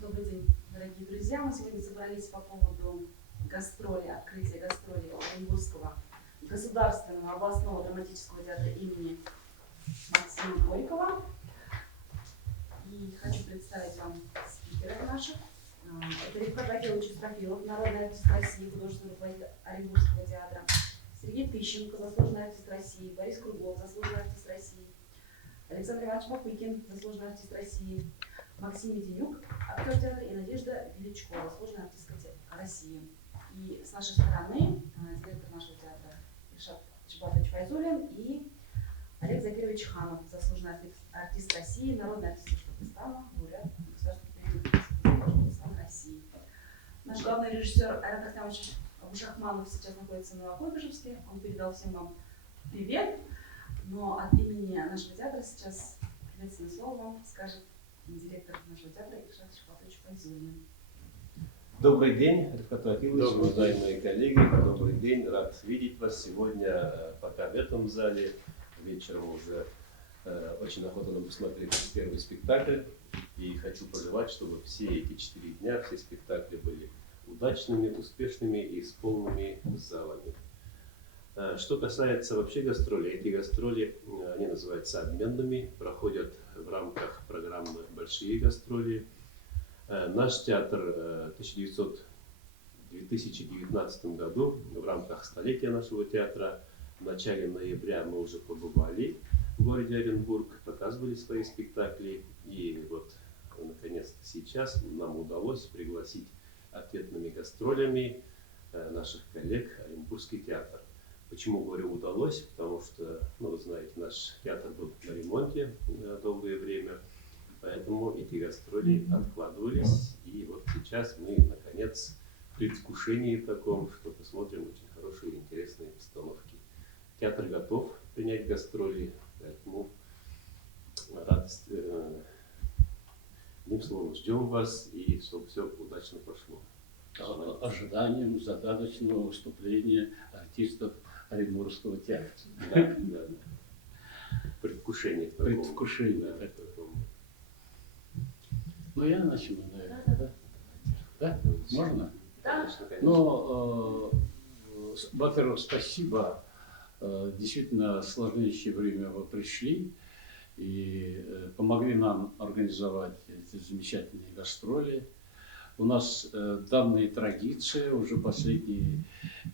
Добрый день, дорогие друзья. Мы сегодня собрались по поводу открытия гастролей Оренбургского государственного областного драматического театра имени Максима Горького. И хочу представить вам спикеров наших. Это Рифкат Акилович Исрафилов, народный артист России, художественный руководитель Оренбургского театра; Сергей Тыщенко, заслуженный артист России; Борис Круглов, заслуженный артист России; Александр Иванович Попыкин, заслуженный артист России; Максим Меденюк, актер театра; и Надежда Величко, заслуженная артистка России. И с нашей стороны директор нашего театра Ильшат Чебатович Файзуллин и Олег Закирович Ханов, заслуженный артист России, народный артист Башкортостана, лауреат государственной премии Башкортостана России. Наш главный режиссер Айрат Ахтамович Абушахманов сейчас находится в Новокуйбышевске. Он передал всем вам привет, но от имени нашего театра сейчас приветственное слово вам скажет директор нашего театра Ильшат Чебатович Файзуллин. Добрый день, Рифкат Акилович, уважаемые коллеги, добрый день, рад видеть вас сегодня, пока в этом зале, вечером уже очень охотно нам посмотреть первый спектакль, и хочу пожелать, чтобы все эти 4 дня, все спектакли были удачными, успешными и с полными залами. Что касается вообще гастролей, эти гастроли, они называются обменными, проходят в рамках программы «Большие гастроли». Наш театр в 2019 году в рамках столетия нашего театра в начале ноября мы уже побывали в городе Оренбург, показывали свои спектакли, и вот наконец-то сейчас нам удалось пригласить ответными гастролями наших коллег Оренбургский театр. Почему говорю удалось? Потому что, вы знаете, наш театр был на ремонте долгое время, поэтому эти гастроли откладывались, и вот сейчас мы, наконец, в предвкушении таком, что посмотрим очень хорошие и интересные постановки. Театр готов принять гастроли, поэтому радость. Одним словом, ждем вас, и чтобы все удачно прошло. Ожиданием загадочного выступления артистов Оренбургского театра. Да. Предвкушение. Предвкушение. Ну, я начну, наверное. Да? Можно? Да. Ну, во-первых, спасибо. Действительно, в сложнейшее время вы пришли и помогли нам организовать эти замечательные гастроли. У нас давние традиции, уже последние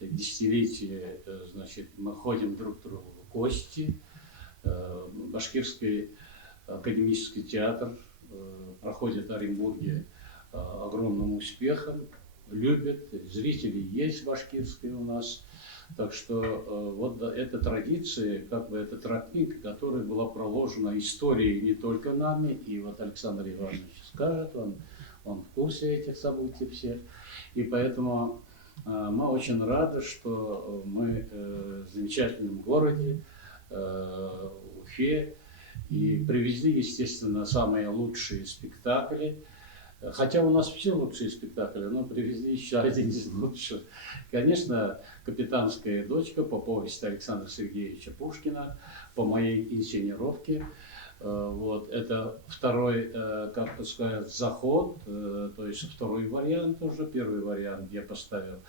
десятилетия, значит, мы ходим друг к другу в гости. Башкирский академический театр проходит в Оренбурге огромным успехом, любят, зрители есть башкирские у нас. Так что вот эта традиция, как бы это тропинка, которая была проложена историей не только нами, и вот Александр Иванович скажет, он в курсе этих событий всех, и поэтому мы очень рады, что мы в замечательном городе, Уфе, и привезли, естественно, самые лучшие спектакли. Хотя у нас все лучшие спектакли, но привезли еще один из лучших. Конечно, «Капитанская дочка» по повести Александра Сергеевича Пушкина, по моей инсценировке. Вот, это второй, как сказать, заход, то есть второй вариант уже. Первый вариант я поставил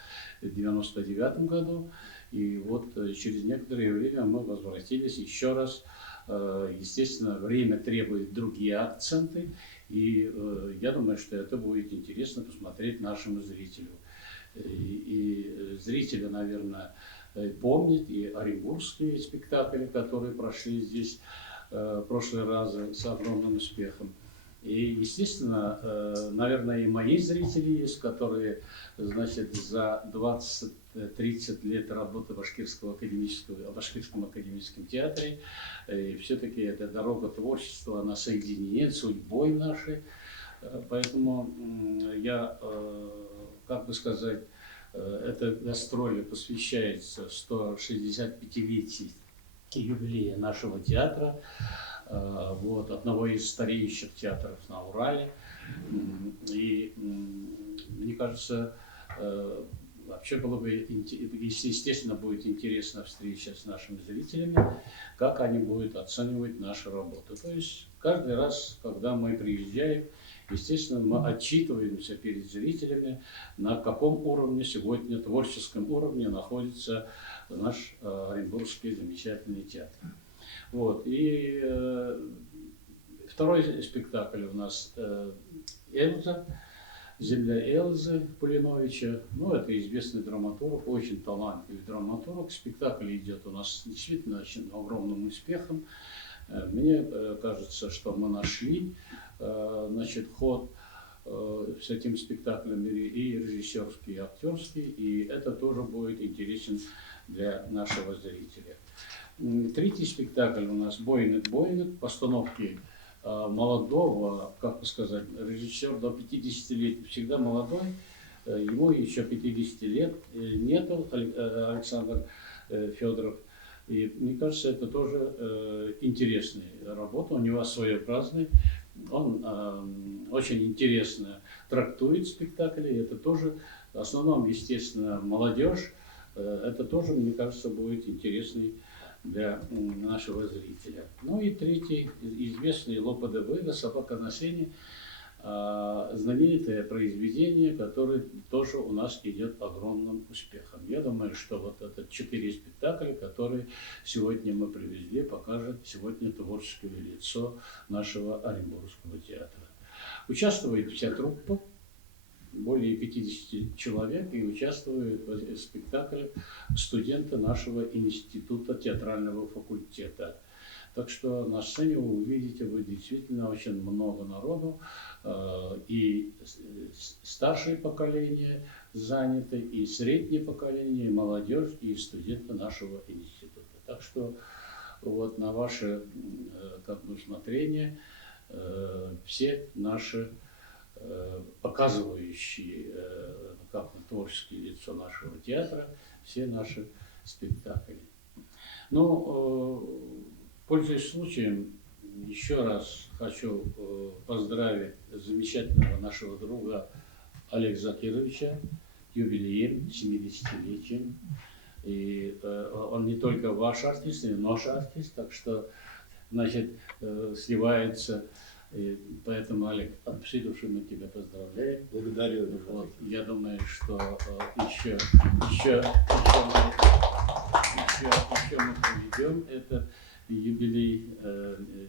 в 1999 году. И вот через некоторое время мы возвратились еще раз. Естественно, время требует другие акценты. И я думаю, что это будет интересно посмотреть нашему зрителю. И зрители, наверное, помнят и оренбургские спектакли, которые прошли здесь в прошлый раз с огромным успехом. И, естественно, наверное, и мои зрители есть, которые, значит, за 20-30 лет работы в Башкирском академическом театре, все-таки это дорога творчества, она соединена с судьбой нашей. Поэтому я, как бы сказать, эта гастроль посвящается 165-летию юбилея нашего театра. Вот, одного из старейших театров на Урале. И мне кажется, вообще было бы, естественно, будет интересна встреча с нашими зрителями, как они будут оценивать нашу работу. То есть каждый раз, когда мы приезжаем, естественно, мы отчитываемся перед зрителями, на каком уровне сегодня, творческом уровне находится наш Оренбургский замечательный театр. Вот. И второй спектакль у нас «Эльза», «Земля Эльзы» Пулиновича. Ну, это известный драматург, очень талантливый драматург. Спектакль идет у нас действительно очень огромным успехом. Мне кажется, что мы нашли, значит, ход с этим спектаклем и режиссерский, и актерский, и это тоже будет интересен для нашего зрителя. Третий спектакль у нас «Бойник», постановки молодого, как бы сказать, режиссер до 50 лет всегда молодой, ему еще 50 лет нету, Александр Федоров. И мне кажется, это тоже интересная работа, у него своеобразный, он очень интересно трактует спектакли, это тоже, в основном, естественно, молодежь, это тоже, мне кажется, будет интересный для нашего зрителя. Ну и третий, известный Лопе де Вега «Собака на сене», знаменитое произведение, которое тоже у нас идет огромным успехом. Я думаю, что вот это 4 спектакля, которые сегодня мы привезли, покажет сегодня творческое лицо нашего Оренбургского театра. Участвует вся труппа, более 50 человек, и участвуют в спектакле студенты нашего института театрального факультета. Так что на сцене вы увидите действительно очень много народу, и старшее поколение заняты, и среднее поколение, и молодежь, и студенты нашего института. Так что вот на ваше как бы усмотрение все наши показывающие как бы творческое лицо нашего театра, все наши спектакли. Ну, пользуясь случаем, еще раз хочу поздравить замечательного нашего друга Олега Закировича юбилеем, 70-летием. И он не только ваш артист, но и наш артист, так что, значит, сливается. И поэтому, Олег, от всей души мы тебя поздравляем. Благодарю. Вот, я думаю, что еще мы проведем этот юбилей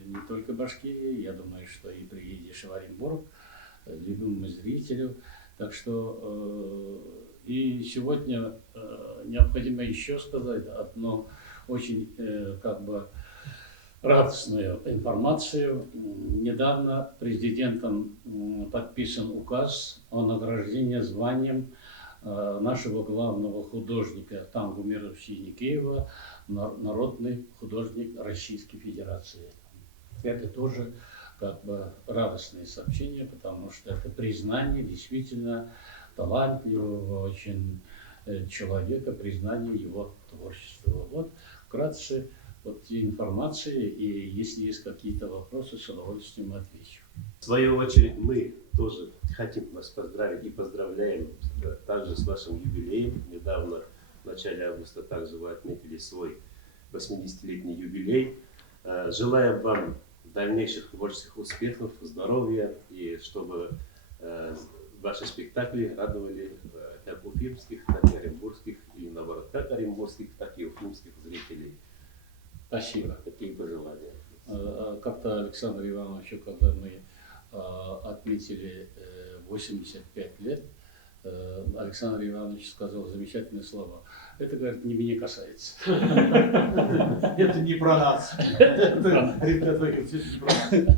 не только Башкирии, я думаю, что и приедешь в Оренбург, любимому зрителю. Так что и сегодня необходимо еще сказать одну очень как бы радостную информацию. Недавно президентом подписан указ о награждении званием нашего главного художника танго Мировича Еникеева, народный художник Российской Федерации. Это тоже как бы радостное сообщение, потому что это признание действительно талантливого очень человека, признание его творчества. Вот вкратце вот те информации, и если есть какие-то вопросы, с удовольствием отвечу. В свою очередь мы тоже хотим вас поздравить и поздравляем также с вашим юбилеем. Недавно, в начале августа, также вы отметили свой 80-летний юбилей. Желаем вам дальнейших творческих успехов, здоровья, и чтобы ваши спектакли радовали как уфимских, так и оренбургских, или наоборот, как оренбургских, так и уфимских зрителей. Спасибо. Такие пожелания. Как-то Александр Иванович, когда мы отметили 85 лет, Александр Иванович сказал замечательные слова. Это, говорит, не меня касается. Это не про нас. Это, ребята, это не про нас.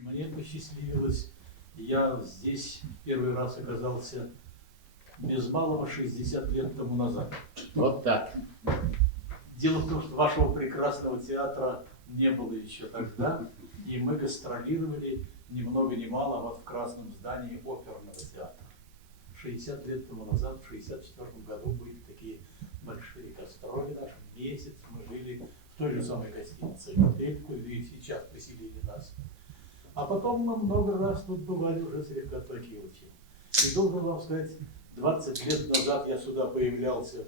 Мне посчастливилось. Я здесь первый раз оказался без малого 60 лет тому назад. Вот так. Дело в том, что вашего прекрасного театра не было еще тогда, и мы гастролировали ни много ни мало вот в красном здании оперного театра. 60 лет тому назад, в 64 году, были такие большие гастроли наши. Месяц мы жили в той же самой гостинице «Отель», куда и сейчас поселили нас. А потом мы много раз тут бывали уже с Ревкат Вакиловичем. И должен вам сказать, 20 лет назад я сюда появлялся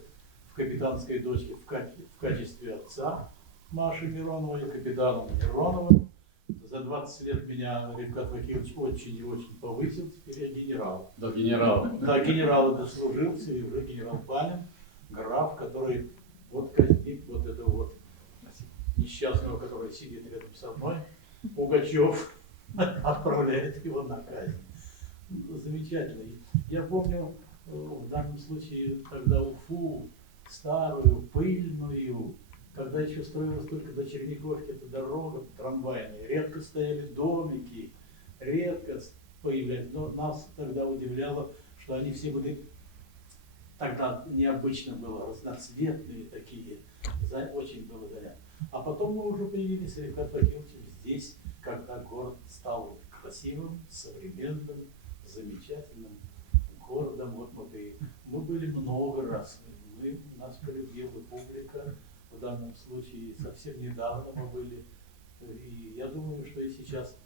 в «Капитанской дочке» в качестве отца Маши Мироновой, капитаном Мироновым. За 20 лет меня Рифкат Вакилович очень и очень повысил, теперь я генерал. До генерала. Да, генерала дослужился, и уже генерал Панин, граф, который вот казнит вот это вот несчастного, который сидит рядом со мной, Пугачев, отправляет его на казнь. Замечательно. Я помню в данном случае, когда Уфу, старую, пыльную, когда еще строилась только до Черниговки, эта дорога трамвайная, редко стояли домики, редко появлялись. Но нас тогда удивляло, что они все были, тогда необычно было, разноцветные такие, очень было зарядно. А потом мы уже появились, Рифкат Вакилович, здесь, когда город стал красивым, современным, замечательным городом. Вот мы были много раз, нас полюбила публика, в данном случае совсем недавно мы были. И я думаю, что и сейчас.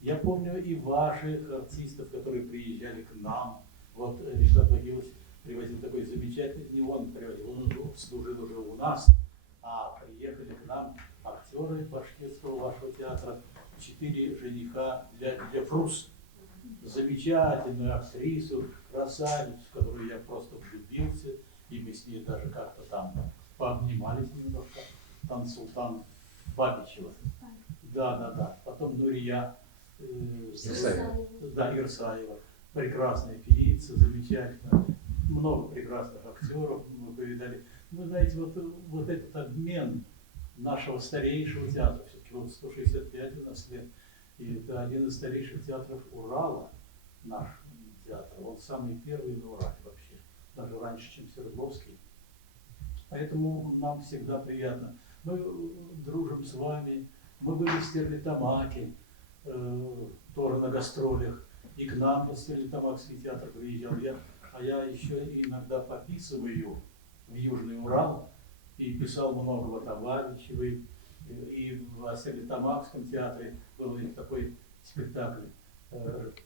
Я помню и ваших артистов, которые приезжали к нам. Вот Рифкат Вакилович привозил такой замечательный, не он привозил, он служил уже у нас, а приехали к нам актеры башкирского вашего театра, 4 жениха для Фрус. Замечательную актрису, красавицу, в которую я просто влюбился, и мы с ней даже как-то там пообнимались немножко. Султан Бабичева. Да. Потом Нурия Ирсаева. Прекрасная певица, замечательно. Много прекрасных актеров мы повидали. Вы знаете, вот этот обмен нашего старейшего театра, все-таки вот 165 у нас лет, и это один из старейших театров Урала, наш театр. Он самый первый на Урале вообще, даже раньше, чем Свердловский. Поэтому нам всегда приятно. Мы дружим с вами, мы были в Стерлитамаке, тоже на гастролях, и к нам в Стерлитамакский театр приезжал. А я еще иногда пописываю в Южный Урал, и писал много вот о Бабичевой, и в Стерлитамакском театре был такой спектакль.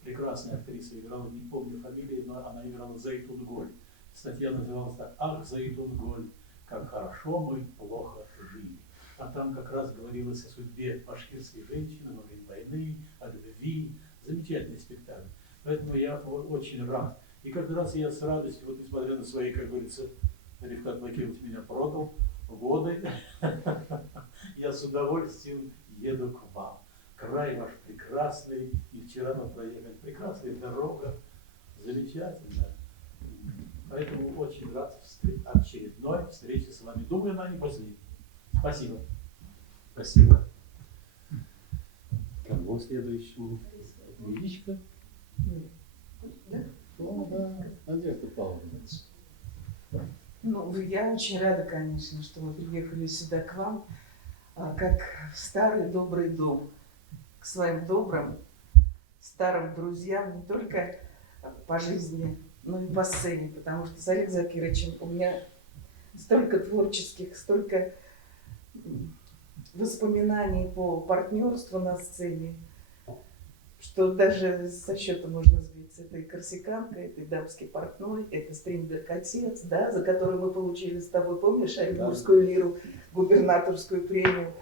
Прекрасная актриса играла, не помню фамилии, но она играла Зайтун-Голь. Статья называлась так: «Ах, Зайтун-Голь, как хорошо мы плохо жили». А там как раз говорилось о судьбе башкирской женщины во время войны, о любви. Замечательный спектакль. Поэтому я очень рад. И каждый раз я с радостью, вот несмотря на свои, как говорится, Рифкат Вакилович меня продал годы, я с удовольствием еду к вам. Край ваш прекрасный, и вчера мы проехали. Прекрасная дорога, замечательная. Поэтому очень рад очередной встрече с вами. Думаю, она не последняя. Спасибо. Спасибо. Кому следующему? Величко? Да, Надежда Павловна. Ну, я очень рада, конечно, что мы приехали сюда к вам, как в старый добрый дом, к своим добрым старым друзьям, не только по жизни, но и по сцене, потому что с Олегом Закировичем у меня столько творческих, столько воспоминаний по партнерству на сцене, что даже со счета можно сбиться. Это и корсиканка, это и дамский портной, это Стринберг отец, да, за который мы получили с тобой, помнишь, Оренбургскую лиру, губернаторскую премию.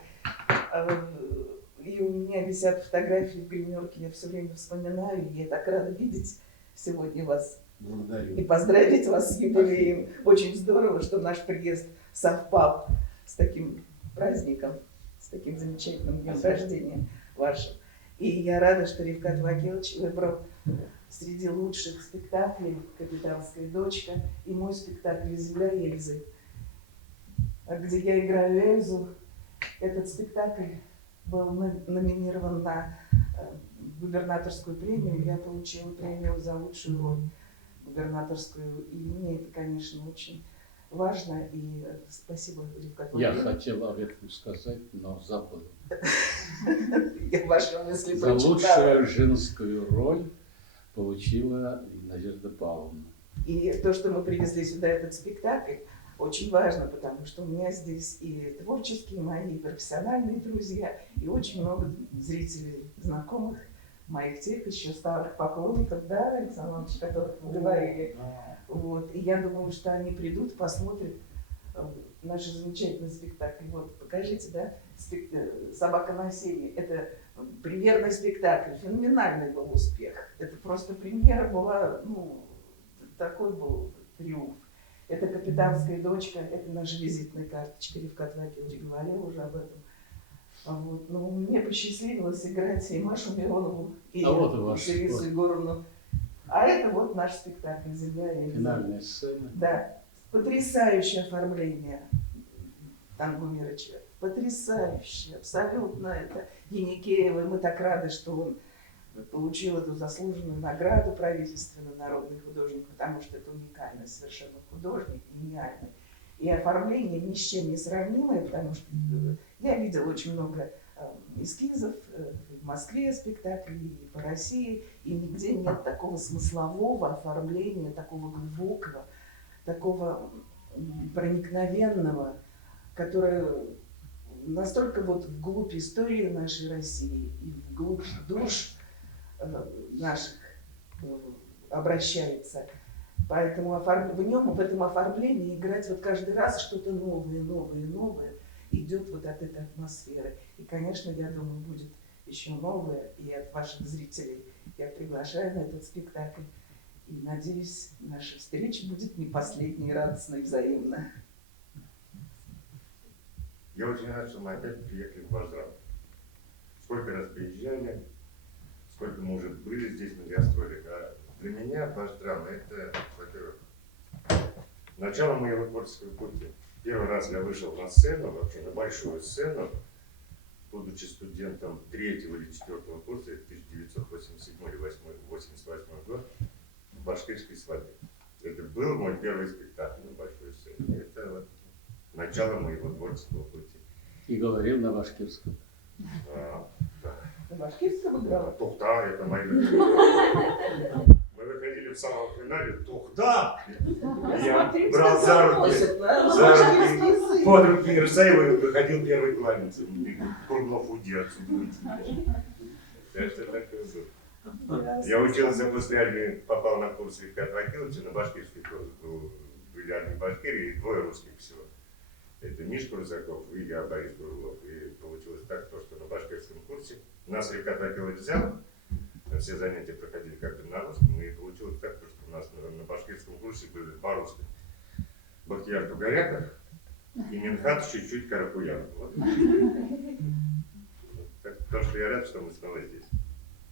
И у меня висят фотографии в гримерке, я все время вспоминаю, и я так рада видеть сегодня вас. Благодарю. И поздравить вас с юбилеем. Очень здорово, что наш приезд совпал с таким праздником, с таким замечательным днем рождения вашим. И я рада, что Рифкат Вакилович выбрал среди лучших спектаклей «Капитанская дочка» и мой спектакль «Земля Эльзы», где я играю Эльзу. Этот спектакль был номинирован на губернаторскую премию. Я получила премию за лучшую роль губернаторскую. И мне это, конечно, очень важно. И спасибо, Рифкат Я Вакилович. хотел об этом сказать, но забыл. Я ваши мысли За прочитала. лучшую женскую роль получила Надежда Павловна. И то, что мы привезли сюда этот спектакль, очень важно, потому что у меня здесь и творческие мои, и профессиональные друзья, и очень много зрителей, знакомых, моих тех еще старых поклонников, да, Александр Иванович, о которых мы говорили. Вот. И я думаю, что они придут, посмотрят наш замечательный спектакль. Вот, покажите, да, «Собака на сене». Это Премьерный спектакль, феноменальный был успех. Это просто премьера была, ну, такой был триумф. Это «Капитанская дочка», это наша визитная карточка, Рифкат Вакилович говорил уже об этом. Вот. Ну, мне посчастливилось играть и Машу Миронову, и вот и ваш Ларису спорт. Егоровну. А это вот наш спектакль «Земля и Финальная сцена. Да, потрясающее оформление Танго Мирыча. Потрясающее, абсолютно. Это Еникеева. Мы так рады, что он получил эту заслуженную награду правительственный народный художник, потому что это уникальный совершенно художник, гениальный. И оформление ни с чем не сравнимое, потому что я видела очень много эскизов в Москве, спектаклей и по России, и нигде нет такого смыслового оформления, такого глубокого, такого проникновенного, которое настолько вот вглубь истории нашей России и вглубь душ наших обращается. Поэтому в нем, в этом оформлении играть вот каждый раз что-то новое, новое, новое идет вот от этой атмосферы. И, конечно, я думаю, будет еще новое, и от ваших зрителей я приглашаю на этот спектакль. И надеюсь, наша встреча будет не последней, радостной, взаимно. Я очень рад, что мы опять приехали в Бажрам. Сколько раз приезжали, сколько мы уже были здесь на гастролях. А для меня Бажрам — это, во-первых, начало моего творческого пути. Первый раз я вышел на сцену, вообще на большую сцену, будучи студентом 3-го или 4-го курса, 1987 или 1988 год, в башкирской свадьбе. Это был мой первый спектакль на большой сцене. Это вот начало моего творческого пути. И говорил на башкирском. Да. На башкирском играла? Тухта, это мои любимые. Мы выходили в самом финале, Тухта! Я брал за руки под руки Ирсаева и выходил первый кланяться. Круглов, уйди отсюда, уйди. Так что такое было. Я учился после армии, попал на курс Рифката Вакиловича, на башкирский курс. Были армии Башкирии и 2 русских всего. Это Мишка Русаков и я, Борис Круглов. И получилось так, что на башкирском курсе нас Рифкат Вакилович взял, все занятия проходили как-то на русском, и получилось так, что у нас на башкирском курсе были 2 русских. Бахтияр Тугаряков и Минхат чуть-чуть Каракуян. Вот. Так что я рад, что мы снова здесь.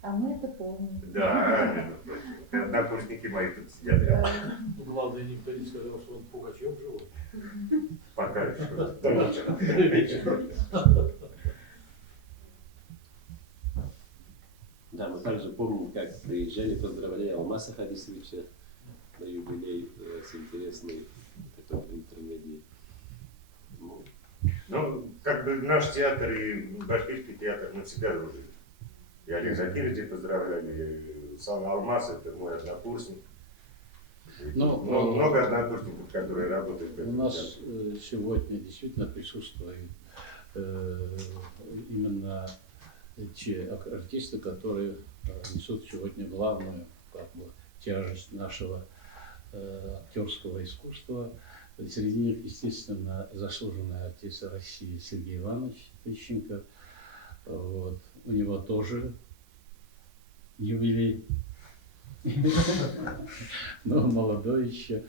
А мы это помним. Да, между прочим. Однокурсники мои тут сидят рядом. Главное, никто не сказал, что он Пугачев живой. Пока еще. До вечера. Да, мы также помним, как приезжали, поздравляли Алмаса Хадисовича на юбилей с интересной такой интермедией. Ну, как бы наш театр и башкирский театр, мы всегда дружили. И Олег Закировича поздравляли, и сам Алмаз, это мой однокурсник. Ну, Много однокурсников, которые работают в У этом нас театре. сегодня действительно присутствуют именно те артисты, которые несут сегодня главную как бы тяжесть нашего актерского искусства. Среди них, естественно, заслуженный артист России Сергей Иванович Тыщенко. Вот. У него тоже юбилей, но молодой еще.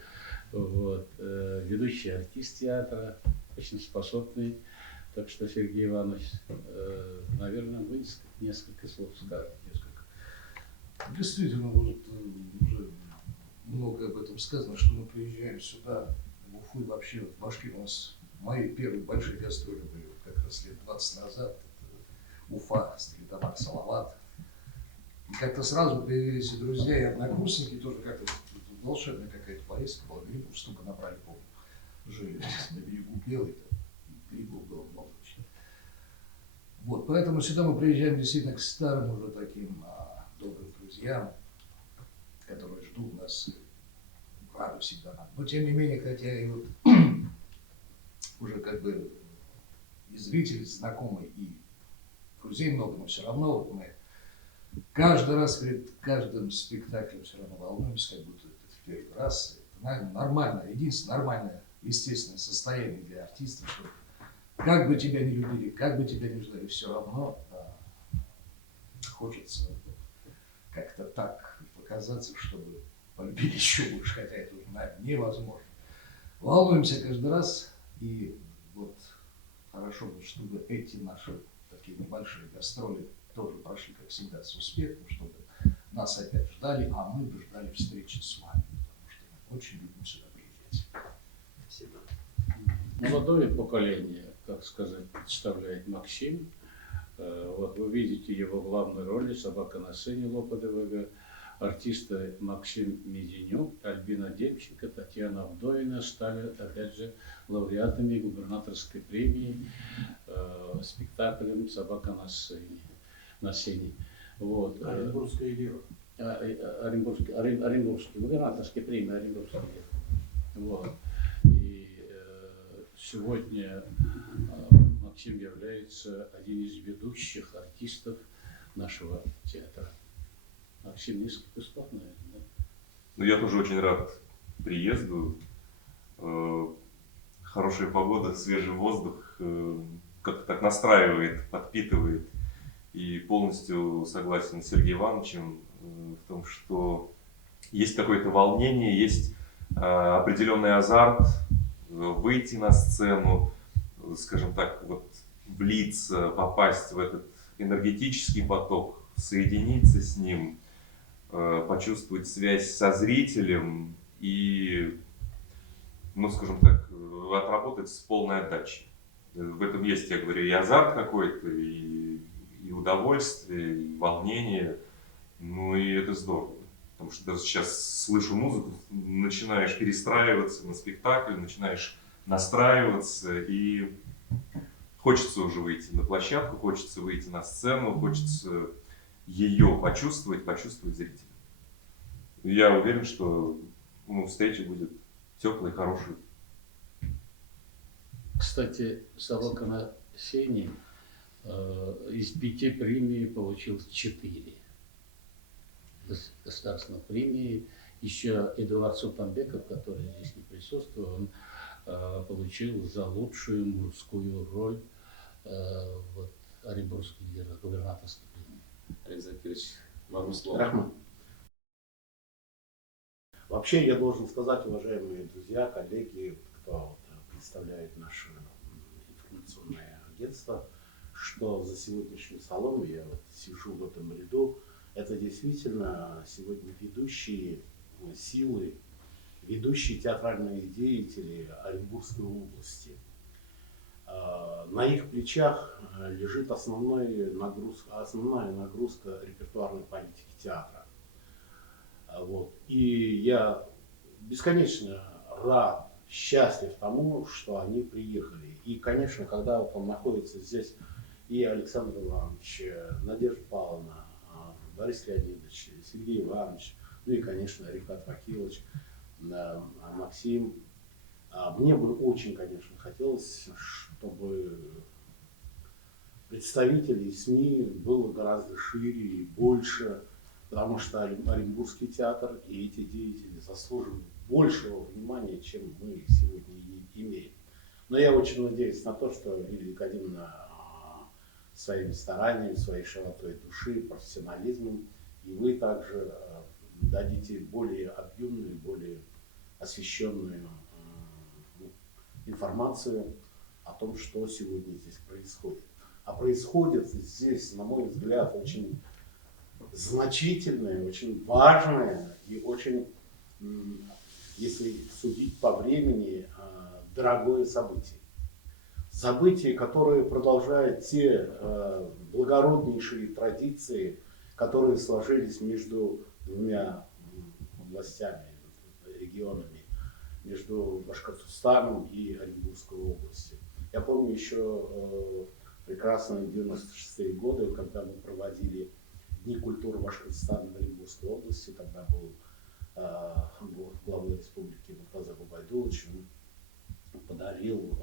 Вот. Ведущий артист театра, очень способный. Так что Сергей Иванович, наверное, вы несколько слов скажете. Действительно, вот уже много об этом сказано, что мы приезжаем сюда, в Уфу, и вообще в Башкирию. У нас мои первые большие гастроли были как раз лет 20 назад. Это Уфа, Стритамар, Салават. И как-то сразу появились и друзья, и однокурсники, тоже как-то волшебная какая-то поездка была. Грибов столько набрали, помню. Жили на берегу Белой, грибов было много очень. Вот, поэтому сюда мы приезжаем действительно к старым уже таким добрым друзьям, которые ждут нас, рады всегда нам. Но тем не менее, хотя и вот уже как бы и зрители знакомые, и друзей много, но все равно вот мы каждый раз перед каждым спектаклем все равно волнуемся, как будто это в первый раз. Это, наверное, нормально, единственное нормальное, естественное состояние для артиста, что как бы тебя не любили, как бы тебя не ждали, все равно хочется как-то так показаться, чтобы полюбили еще больше, хотя это уже, наверное, невозможно. Волнуемся каждый раз, и вот хорошо бы, чтобы эти наши такие небольшие гастроли тоже прошли, как всегда, с успехом, чтобы нас опять ждали, а мы бы ждали встречи с вами, потому что мы очень любим сюда приезжать. Спасибо. Молодое поколение, как сказать, представляет Максим. Вот вы видите его в главной роли «Собака на сцене» ЛОПДВГ. Артисты Максим Меденюк, Альбина Демченко, Татьяна Вдовина стали, опять же, лауреатами губернаторской премии спектаклем «Собака на сцене». Вот. Оренбургская лира. Оренбургский, губернаторская премия Оренбургской лиры. Вот. И сегодня Максим является одним из ведущих артистов нашего театра. Максим, несколько слов, наверное, да? Ну, я тоже очень рад приезду. Хорошая погода, свежий воздух как-то так настраивает, подпитывает. И полностью согласен с Сергеем Ивановичем в том, что есть какое-то волнение, есть определенный азарт выйти на сцену, скажем так, вот влиться, попасть в этот энергетический поток, соединиться с ним, почувствовать связь со зрителем и, ну, скажем так, отработать с полной отдачей. В этом есть, я говорю, и азарт какой-то, и удовольствие, и волнение. Ну и это здорово. Потому что даже сейчас слышу музыку, начинаешь перестраиваться на спектакль, начинаешь настраиваться, и хочется уже выйти на площадку, хочется выйти на сцену, хочется ее почувствовать зрителя. Я уверен, что встреча будет теплой, хорошей. Кстати, «Собака на сене» из 5 премий получил 4. Государственной премии. Еще Эдуард Султанбеков, который здесь не присутствовал, он получил за лучшую мужскую роль вот, Оренбургской губернаторской премии. Александр Кирович, вам слово. Рахман. Вообще, я должен сказать, уважаемые друзья, коллеги, кто представляет наше информационное агентство, что за сегодняшним столом, я вот сижу в этом ряду, это действительно сегодня ведущие силы, ведущие театральные деятели Оренбургской области. На их плечах лежит основная нагрузка репертуарной политики театра. Вот. И я бесконечно рад, счастлив тому, что они приехали. И, конечно, когда там находится здесь и Александр Иванович, Надежда Павловна, Борис Леонидович, Сергей Иванович, ну и, конечно, Рифат Вакилович, Максим. Мне бы очень, конечно, хотелось, чтобы представителей СМИ было гораздо шире и больше, потому что Оренбургский театр и эти деятели заслуживают большего внимания, чем мы сегодня имеем. Но я очень надеюсь на то, что Лилия Академовна своими стараниями, своей широтой души, профессионализмом, и вы также дадите более объемную, более освещенную информацию о том, что сегодня здесь происходит. А происходит здесь, на мой взгляд, очень значительное, очень важное и очень, если судить по времени, дорогое событие. Событие, которое продолжает те благороднейшие традиции, которые сложились между двумя областями, регионами, между Башкортостаном и Оренбургской областью. Я помню еще прекрасные 96-е годы, когда мы проводили Дни культуры Башкортостана в Оренбургской области. Тогда был главой республики Муртаза Губайдулович. Он подарил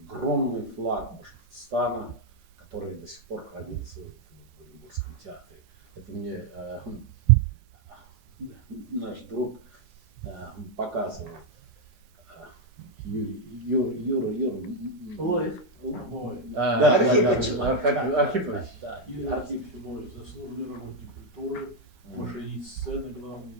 огромный флаг Башкортостана, который до сих пор хранится в Оренбургском театре. Это мне наш друг показывал. Юра Мой. Архипович. Архипович. Да, Юрий Архипович мой, заслуженный работник культуры, машинист сцены главный,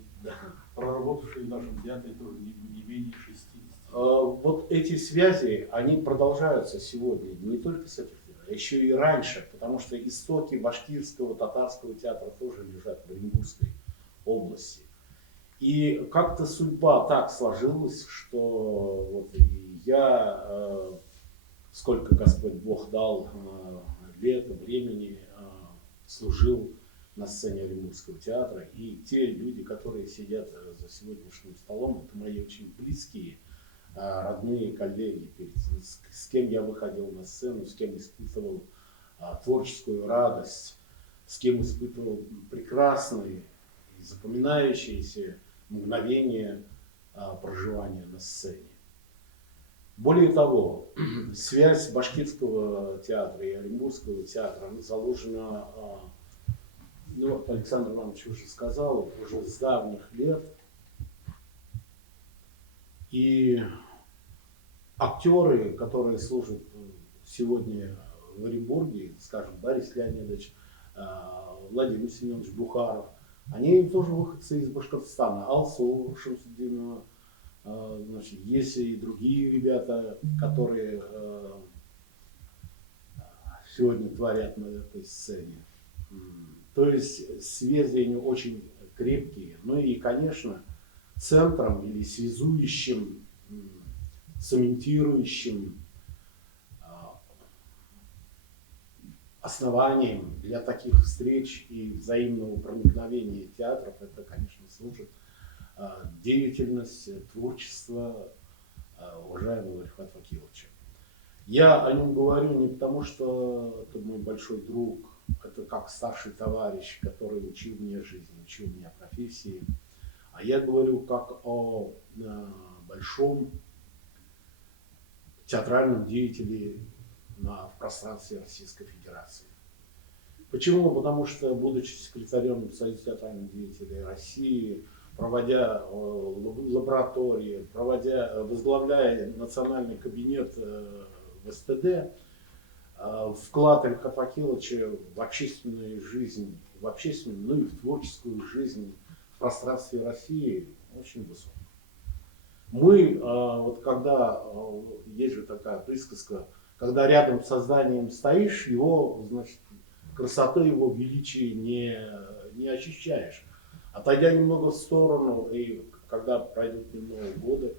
проработавший в нашем театре тоже не менее 60. Вот эти связи, они продолжаются сегодня, не только с этих лет, а еще и раньше, потому что истоки башкирского, татарского театра тоже лежат в Оренбургской области. И как-то судьба так сложилась, что вот я, сколько Господь Бог дал лет, времени, служил на сцене Оренбургского театра. И те люди, которые сидят за сегодняшним столом, это мои очень близкие, родные коллеги, с кем я выходил на сцену, с кем испытывал творческую радость, с кем испытывал прекрасные и запоминающиеся мгновения проживания на сцене. Более того, связь башкирского театра и Оренбургского театра она заложена, ну, вот Александр Иванович уже сказал, уже с давних лет. И актеры, которые служат сегодня в Оренбурге, скажем, Борис Леонидович, Владимир Семенович Бухаров, они тоже выходцы из Башкортостана. Алсу Шамсудинова, значит, есть и другие ребята, которые сегодня творят на этой сцене. То есть связи они очень крепкие. Ну и, конечно, центром или связующим, цементирующим основанием для таких встреч и взаимного проникновения театров это, конечно, служит деятельность, творчество уважаемого Рифата Вакиловича. Я о нем говорю не потому, что это мой большой друг, это как старший товарищ, который учил меня жизни, учил меня профессии, а я говорю как о большом театральном деятеле в пространстве Российской Федерации. Почему? Потому что, будучи секретарем Союза театральных деятелей России, проводя лаборатории, возглавляя национальный кабинет в СТД, вклад Рифата Вакиловича в общественную жизнь, ну и в творческую жизнь в пространстве России очень высок. Мы, вот когда, есть же такая присказка, когда рядом с созданием стоишь, его, значит, красоты его величия не ощущаешь. Отойдя немного в сторону, и когда пройдут немного годы,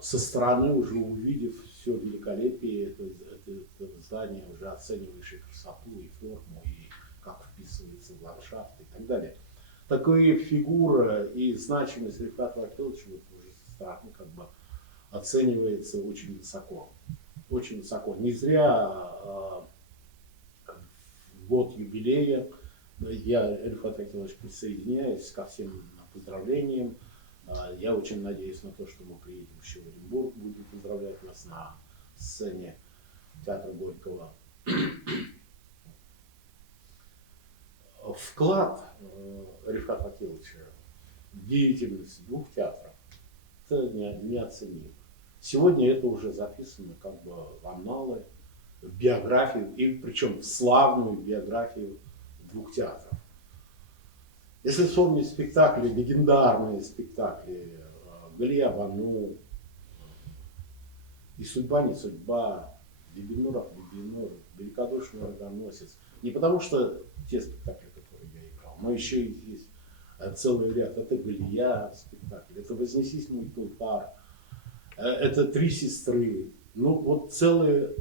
со стороны уже увидев все великолепие этого здания, уже оцениваешь и красоту, и форму, и как вписывается в ландшафт и так далее. Такая фигура и значимость Рифата Вакиловича вот уже со стороны как бы оценивается очень высоко. Очень высоко. Не зря в год юбилея я, Рифат Вакилович, присоединяюсь ко всем поздравлениям. Я очень надеюсь на то, что мы приедем еще в Оренбург, будем поздравлять вас на сцене театра Горького. Вклад Рифата Вакиловича в деятельность двух театров это неоценимо. Сегодня это уже записано как бы в анналы, в биографию, и причем в славную биографию двух театров. Если вспомнить спектакли, легендарные спектакли Галия Бану, И судьба, не судьба, Бибинуров, Великодушный рогоносец. Не потому что те спектакли, которые я играл, но еще и есть целый ряд. Это Галия спектакль, это «Вознесись, мой Тулпар», это «Три сестры». Ну вот целая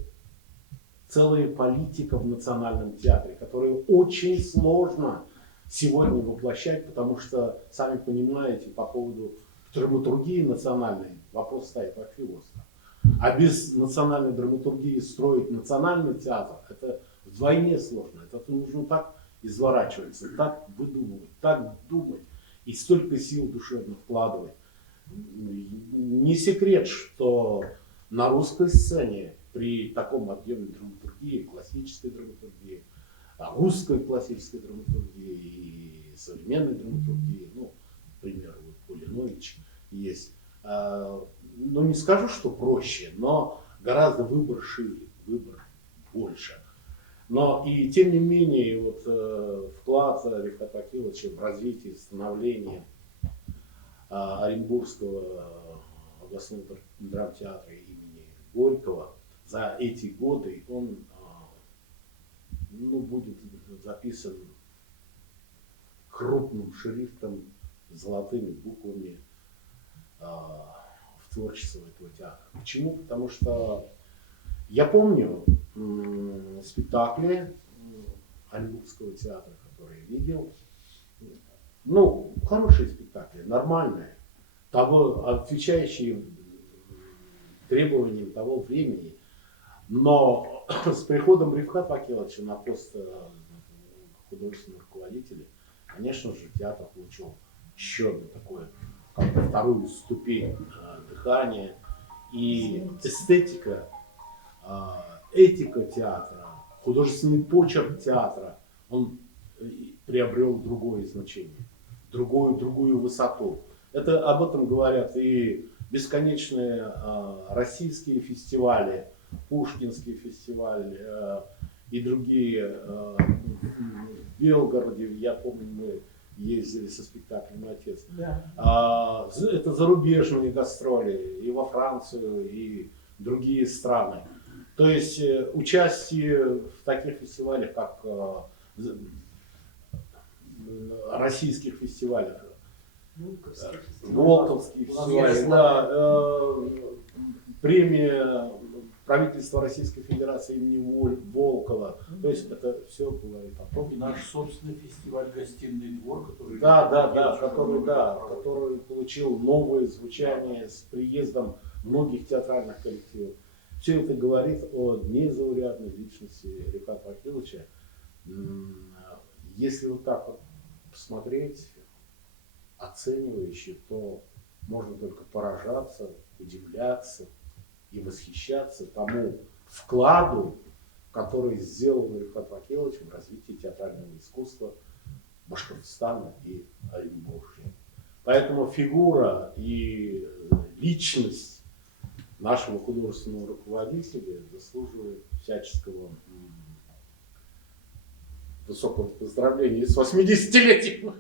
политика в национальном театре, которую очень сложно сегодня воплощать, потому что, сами понимаете, по поводу драматургии национальной вопрос стоит вообще остро. А без национальной драматургии строить национальный театр, это вдвойне сложно. Это нужно так изворачиваться, так выдумывать, так думать и столько сил душевно вкладывать. Не секрет, что на русской сцене при таком объеме драматургии, классической драматургии, русской классической драматургии и современной драматургии, ну, к примеру, вот Кулинович есть, ну, не скажу, что проще, но гораздо выбор шире. выбор больше. Но и тем не менее вот, вклад Рифата Акиловича в развитие, становление Оренбургского областного драмтеатра имени Горького за эти годы, он будет записан крупным шрифтом, золотыми буквами в творчество этого театра. Почему? Потому что я помню спектакли Оренбургского театра, которые видел. Ну, хорошие спектакли, нормальные, отвечающие требованиям того времени. Но с приходом Рифата Акиловича на пост художественного руководителя, конечно же, театр получил еще одну такое, как бы вторую ступень дыхания. И эстетика, этика театра, художественный почерк театра, он приобрел другое значение, другую высоту. Об этом говорят и бесконечные российские фестивали, Пушкинский фестиваль и другие. В Белгороде, я помню, мы ездили со спектаклем «Отец». Да. Это зарубежные гастроли и во Францию, и другие страны. То есть участие в таких фестивалях, как российских фестивалях, Волковский фестиваль, премия правительства Российской Федерации имени Волкова. То есть это все говорит о том. И наш собственный фестиваль «Гостиный двор», который... Который получил новое звучание с приездом многих театральных коллективов. Все это говорит о незаурядной личности Рифата Акиловича. Если вот так вот посмотреть, оценивающе, то можно только поражаться, удивляться и восхищаться тому вкладу, который сделал Рифат Акилович в развитии театрального искусства Башкортостана и Оренбуржья. Поэтому фигура и личность нашего художественного руководителя заслуживает всяческого высокого поздравления с 80-летием.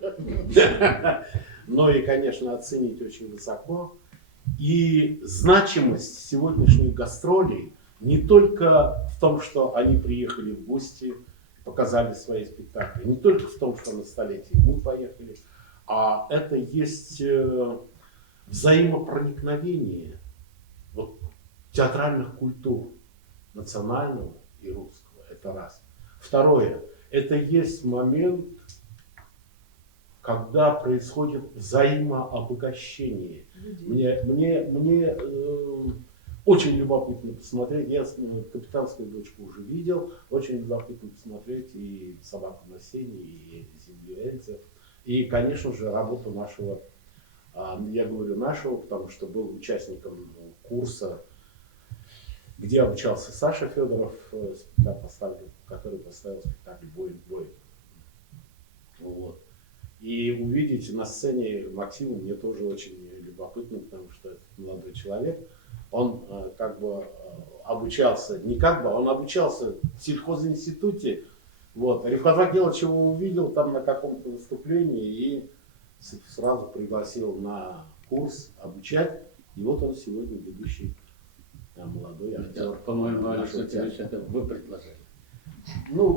Но и, конечно, оценить очень высоко. И значимость сегодняшних гастролей не только в том, что они приехали в гости, показали свои спектакли, не только в том, что на столетие мы поехали, а это есть взаимопроникновение вот, театральных культур национального и русского. Это раз. Второе. Это есть момент, когда происходит взаимообогащение. Мне очень любопытно посмотреть, я «Капитанскую дочку» уже видел, очень любопытно посмотреть и «Собаку на сене», и «Землю Эльзы», и, конечно же, работу нашего, я говорю нашего, потому что был участником курса, где обучался Саша Федоров, который поставил спектакль «Бой в бой». Вот. И увидеть на сцене Максима мне тоже очень любопытно, потому что этот молодой человек, он обучался, он обучался в сельхозинституте. Вот. Рифат Акилович его увидел там на каком-то выступлении и сразу пригласил на курс обучать. И вот он сегодня ведущий молодой актер. По-моему, Аристотелевич, это вы предложили. Ну,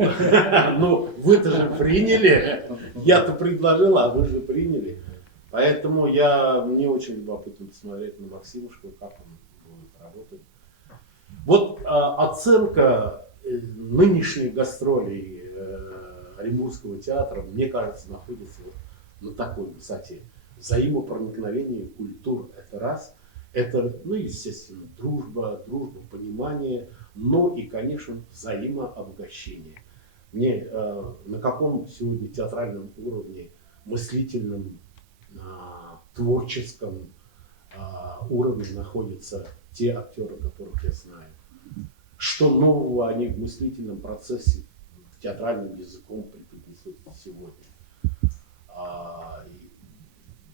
вы-то же приняли. Я-то предложил, а вы же приняли. Поэтому мне очень любопытно посмотреть на Максимушку, как он будет работать. Вот оценка нынешних гастролей Оренбургского театра, мне кажется, находится на такой высоте. Взаимопроникновение культур – это раз. Это, естественно, дружба, понимание, но и, конечно, взаимообогащение. На каком сегодня театральном уровне, мыслительном, творческом уровне находятся те актеры, которых я знаю. Что нового они в мыслительном процессе театральным языком преподнесут сегодня.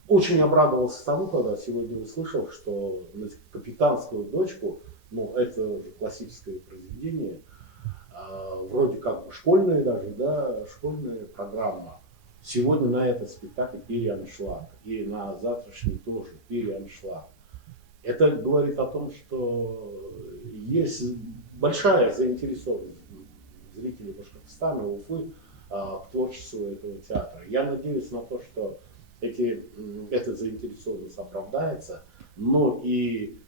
Очень обрадовался тому, когда сегодня услышал, что «Капитанскую дочку» Ну, это уже классическое произведение, вроде как бы школьная даже, да, школьная программа. Сегодня на этот спектакль переаншлаг, и на завтрашний тоже переаншлаг. Это говорит о том, что есть большая заинтересованность зрителей Башкортостана, Уфы, к творчеству этого театра. Я надеюсь на то, что эта заинтересованность оправдается, но и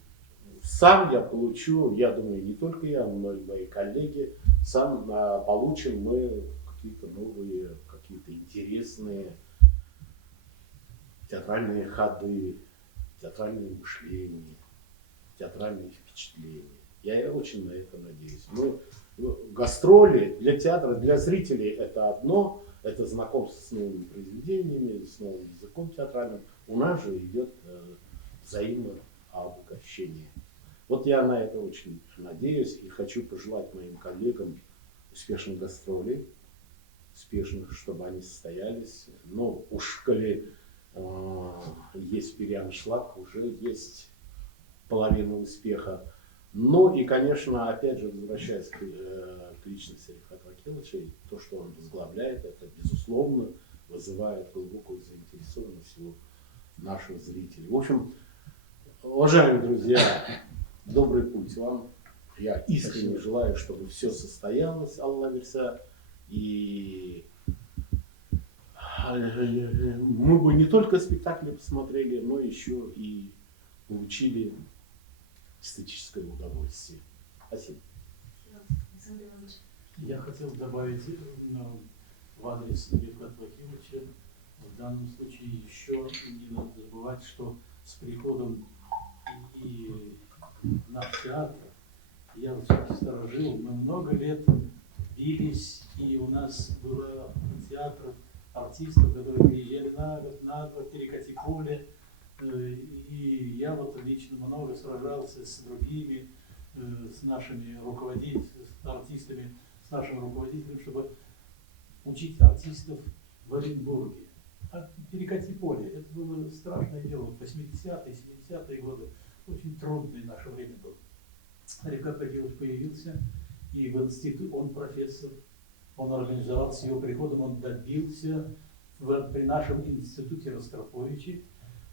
сам я получу, я думаю, не только я, но и мои коллеги, сам получим мы какие-то новые, какие-то интересные театральные ходы, театральные мышления, театральные впечатления. Я очень на это надеюсь. Гастроли для театра, для зрителей это одно, это знакомство с новыми произведениями, с новым языком театральным. У нас же идет взаимообогащение. Вот я на это очень надеюсь и хочу пожелать моим коллегам успешных гастролей, успешных, чтобы они состоялись. Но уж коли есть переаншлаг, уже есть половина успеха. Ну и, конечно, опять же, возвращаясь к личности Рифката Вакиловича, то, что он возглавляет, это, безусловно, вызывает глубокую заинтересованность у наших зрителей. В общем, уважаемые друзья, добрый путь вам. Я искренне желаю, чтобы все состоялось, Алла Верса. И мы бы не только спектакли посмотрели, но еще и получили эстетическое удовольствие. Спасибо. Александр Иванович. Я хотел добавить в адрес Рифката Вакиловича в данном случае еще не надо забывать, что с приходом и наш театр, я вот сторожил, мы много лет бились, и у нас было театр артистов, которые приезжали на год, перекати поле. И я вот лично много сражался с другими, с нашими руководителями, с артистами, с нашим руководителем, чтобы учить артистов в Оренбурге. А перекати поле, это было страшное дело. 80-е, 70-е годы, очень трудное наше время было. Рифкат Вакилович появился, и в институт, он профессор, он организовал, с его приходом он добился при нашем институте Ростроповича,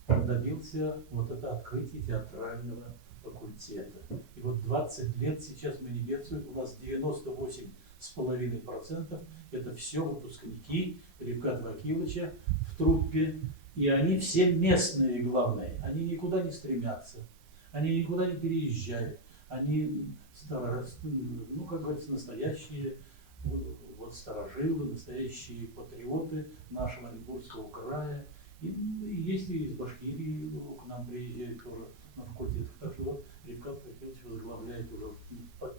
он добился вот это открытия театрального факультета. И вот 20 лет сейчас мы не бедствуем, у нас 98,5% это все выпускники Рифката Вакиловича в труппе, и они все местные, главное, они никуда не стремятся, они никуда не переезжают, они, ну, как говорится, настоящие вот сторожилы, настоящие патриоты нашего Оренбургского края. И есть и из Башкирии к нам приезжают тоже на факультет. Так что вот Рифкат Вакилович возглавляет уже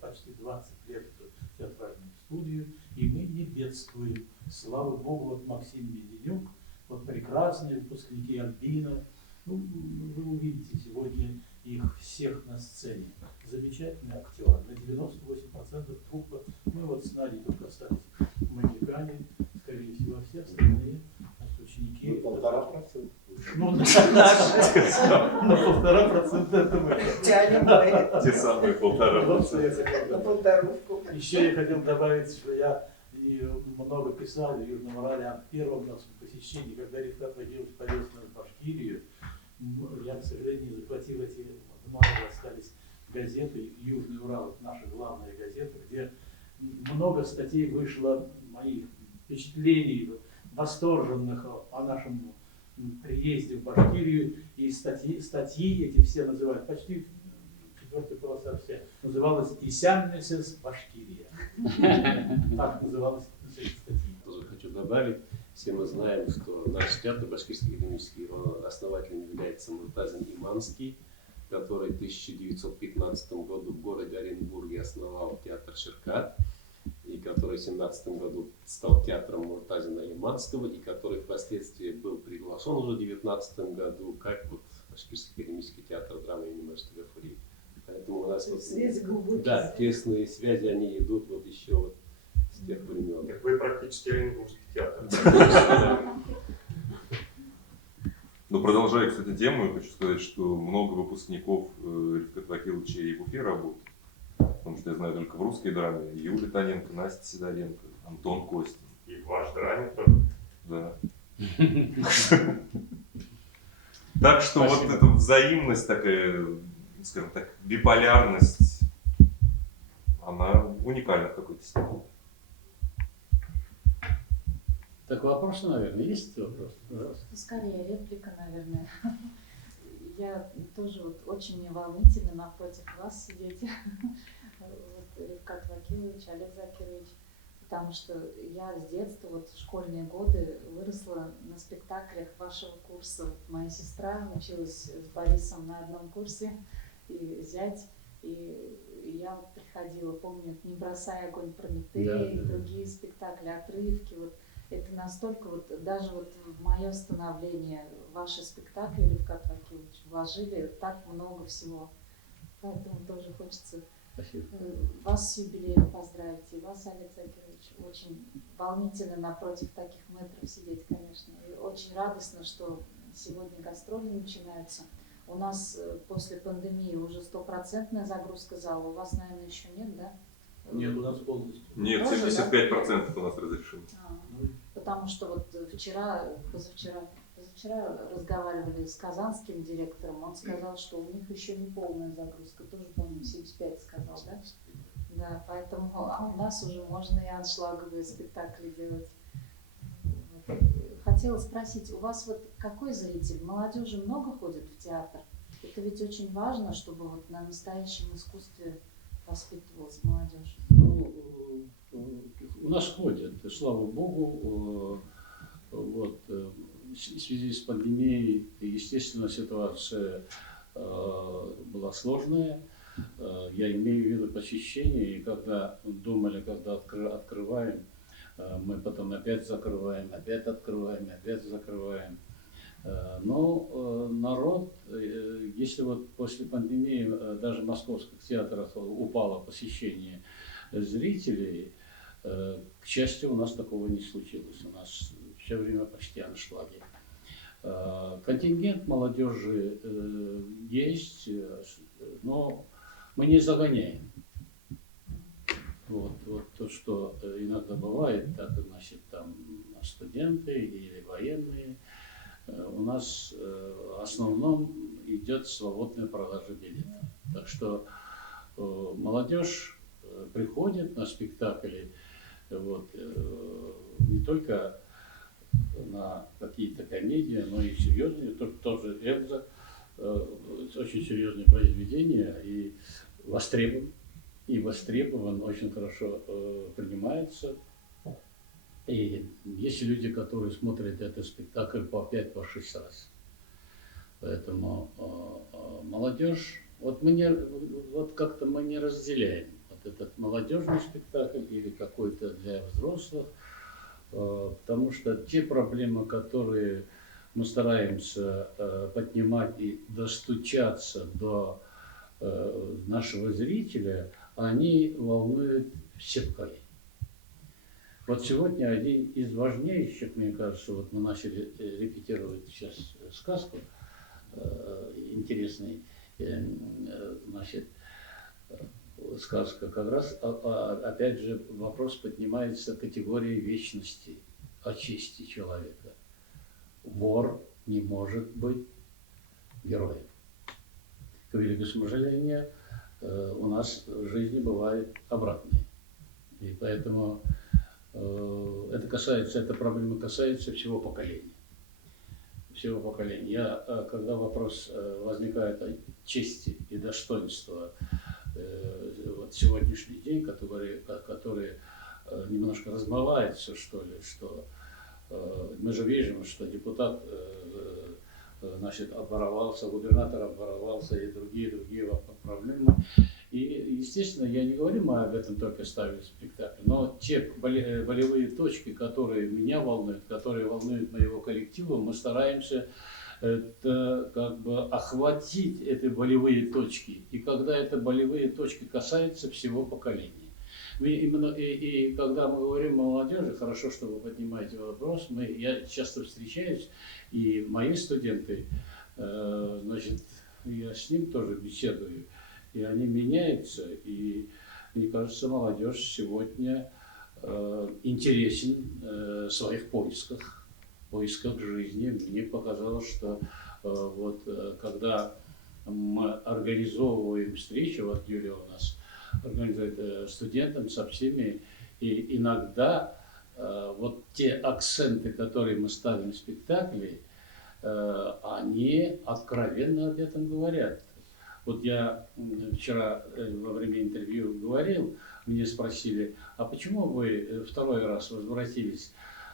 почти 20 лет эту театральную студию, и мы не бедствуем. Слава Богу, вот Максим Меденюк, вот прекрасные выпускники Альбина. Ну, вы увидите сегодня их всех на сцене. Замечательные актеры. На 98% труппа. Мы вот с Надей только остались магикане, скорее всего, все остальные ученики. 1,5%. Ну, на 1,5% это мы. Тянем Те самые 1,5%. на полторушку. Еще я хотел добавить, что я много писал в Южном Урале о первом нашем посещении, когда Рифкат Вакилович повез нас в Башкирию. Я, к сожалению, не захватил эти, много остались газеты, Южный Урал, наша главная газета, где много статей вышло моих впечатлений, восторженных о нашем приезде в Башкирию, и статьи эти все называют, почти четвертая полоса вся, называлась «Исянмесес Башкирия». Так называлась статья. Тоже хочу добавить, все мы знаем, что наш театр Башкирский академический, его основателем является Муртазин Иманский, который в 1915 году в городе Оренбурге основал театр Ширкат, и который в 1917 году стал театром Муртазина Иманского, и который впоследствии был приглашен уже в 19 году как вот Башкирский академический театр драмы имени Мажида Гафуриева. Поэтому у нас вот, Связи глубокие. да, тесные связи, они идут вот еще вот с тех времен. Вы практически Оренбургский театр. Но продолжая, кстати, тему, я хочу сказать, что много выпускников Рифката Вакиловича и в Уфе работают. Потому что я знаю только в русской драме Юлия Таненко, Настя Сидоренко, Антон Костин. И в ваш драме тоже. Да. Так что вот Спасибо. эта взаимность такая, скажем так, биполярность, она уникальна в какой-то степени. Так вопрос, наверное, есть вопрос? Пожалуйста. Скорее, реплика, наверное. Я тоже вот очень мне волнительно напротив вас сидеть. Вот, Рифкат Вакилович, Олег Закирович. Потому что я с детства, вот в школьные годы, выросла на спектаклях вашего курса. Вот моя сестра училась с Борисом на одном курсе, и зять. И я вот приходила, помню, «Не бросай огонь Прометея», Да, и да. другие спектакли, отрывки. Вот это настолько, вот даже вот в мое становление ваши спектакли, Рифкат Вакилович, вложили так много всего. Поэтому тоже хочется Спасибо. вас с юбилеем поздравить, и вас, Олег Закирович. Очень волнительно напротив таких мэтров сидеть, конечно. И очень радостно, что сегодня гастроли начинаются. У нас после пандемии уже 100% загрузка зала. У вас, наверное, еще нет, да? Нет, у нас полностью. Нет, Тоже, 75% у нас разрешено. Потому что вот позавчера разговаривали с казанским директором, он сказал, что у них еще не полная загрузка, тоже, по-моему, 75 сказал, да? Да, поэтому у нас уже можно и аншлаговые спектакли делать. Вот. Хотела спросить, у вас вот какой зритель? Молодежи много ходит в театр? Это ведь очень важно, чтобы вот на настоящем искусстве воспитывалась молодежь. Ну, у нас ходят, и слава богу. Вот, в связи с пандемией, естественно, ситуация была сложная. Я имею в виду посещение, и когда думали, когда открываем, мы потом опять закрываем, опять открываем, опять закрываем. Но народ, если вот после пандемии даже в московских театрах упало посещение зрителей, к счастью, у нас такого не случилось. У нас все время почти аншлаги. Контингент молодежи есть, но мы не загоняем. Вот то, что иногда бывает, так, значит, там студенты или военные, у нас в основном идет свободная продажа билетов. Так что молодежь приходит на спектакли, вот, не только на какие-то комедии, но и серьезные, тоже Экзо, очень серьезные произведения, и востребован, очень хорошо принимается. И есть люди, которые смотрят этот спектакль по 5-6 раз. Поэтому молодежь, вот как-то мы не разделяем вот этот молодежный спектакль или какой-то для взрослых, потому что те проблемы, которые мы стараемся поднимать и достучаться до нашего зрителя, они волнуют всех поколений. Вот сегодня один из важнейших, мне кажется, вот мы начали репетировать сейчас сказку, интересный, значит, сказка, как раз, опять же, вопрос поднимается категории вечности, о чести человека. Вор не может быть героем. К великому сожалению, у нас в жизни бывает обратное. И поэтому эта проблема касается всего поколения. Всего поколения. Когда вопрос возникает о чести и достоинстве, вот сегодняшний день, который немножко размывается, что ли, что мы же видим, что депутат, значит, обворовался, губернатор обворовался и другие проблемы. И, естественно, я не говорю, мы об этом только ставили спектакль, но те болевые точки, которые меня волнуют, которые волнуют моего коллектива, мы стараемся это как бы охватить эти болевые точки. И когда это болевые точки касаются всего поколения. И когда мы говорим о молодежи, хорошо, что вы поднимаете вопрос, я часто встречаюсь, и мои студенты, значит, я с ним тоже беседую, и они меняются, и мне кажется, молодежь сегодня интересен в своих поисках жизни. Мне показалось, что вот когда мы организовываем встречи, вот Юлия у нас организует студентам со всеми, и иногда вот те акценты, которые мы ставим в спектакле, они откровенно об этом говорят. Вот я вчера во время интервью говорил, мне спросили, а почему вы второй раз возвратились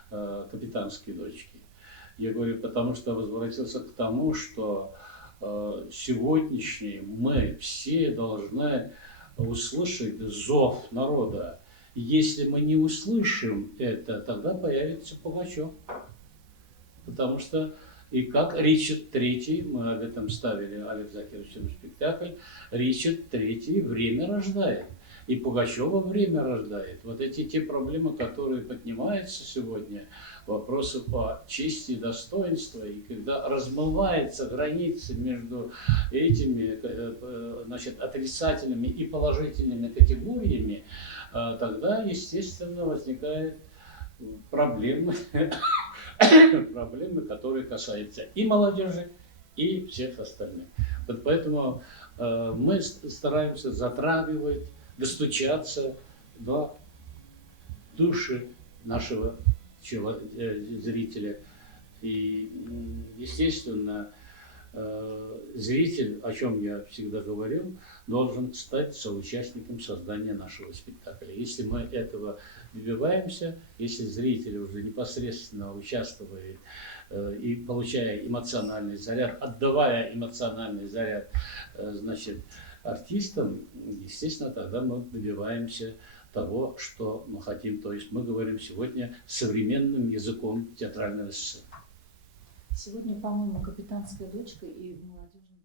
к «Капитанской дочке»? Я говорю, потому что возвратился к тому, что сегодняшние мы все должны услышать зов народа. И если мы не услышим это, тогда появится Пугачев. Потому что, и как Ричард III, мы об этом ставили Олег Закировичем спектакль, Ричард III время рождает. И Пугачева время рождает. Вот эти те проблемы, которые поднимаются сегодня, вопросы по чести и достоинству, и когда размывается граница между этими, значит, отрицательными и положительными категориями, тогда, естественно, возникают проблемы, которые касаются и молодежи, и всех остальных. Вот поэтому мы стараемся затрагивать, достучаться до души нашего зрителя. И, естественно, зритель, о чем я всегда говорил, должен стать соучастником создания нашего спектакля. Если мы этого добиваемся, если зритель уже непосредственно участвует и получая эмоциональный заряд, отдавая эмоциональный заряд, значит, артистам, естественно, тогда мы добиваемся того, что мы хотим. То есть мы говорим сегодня современным языком театрального сцены. Сегодня, по-моему, «Капитанская дочка» и молодежный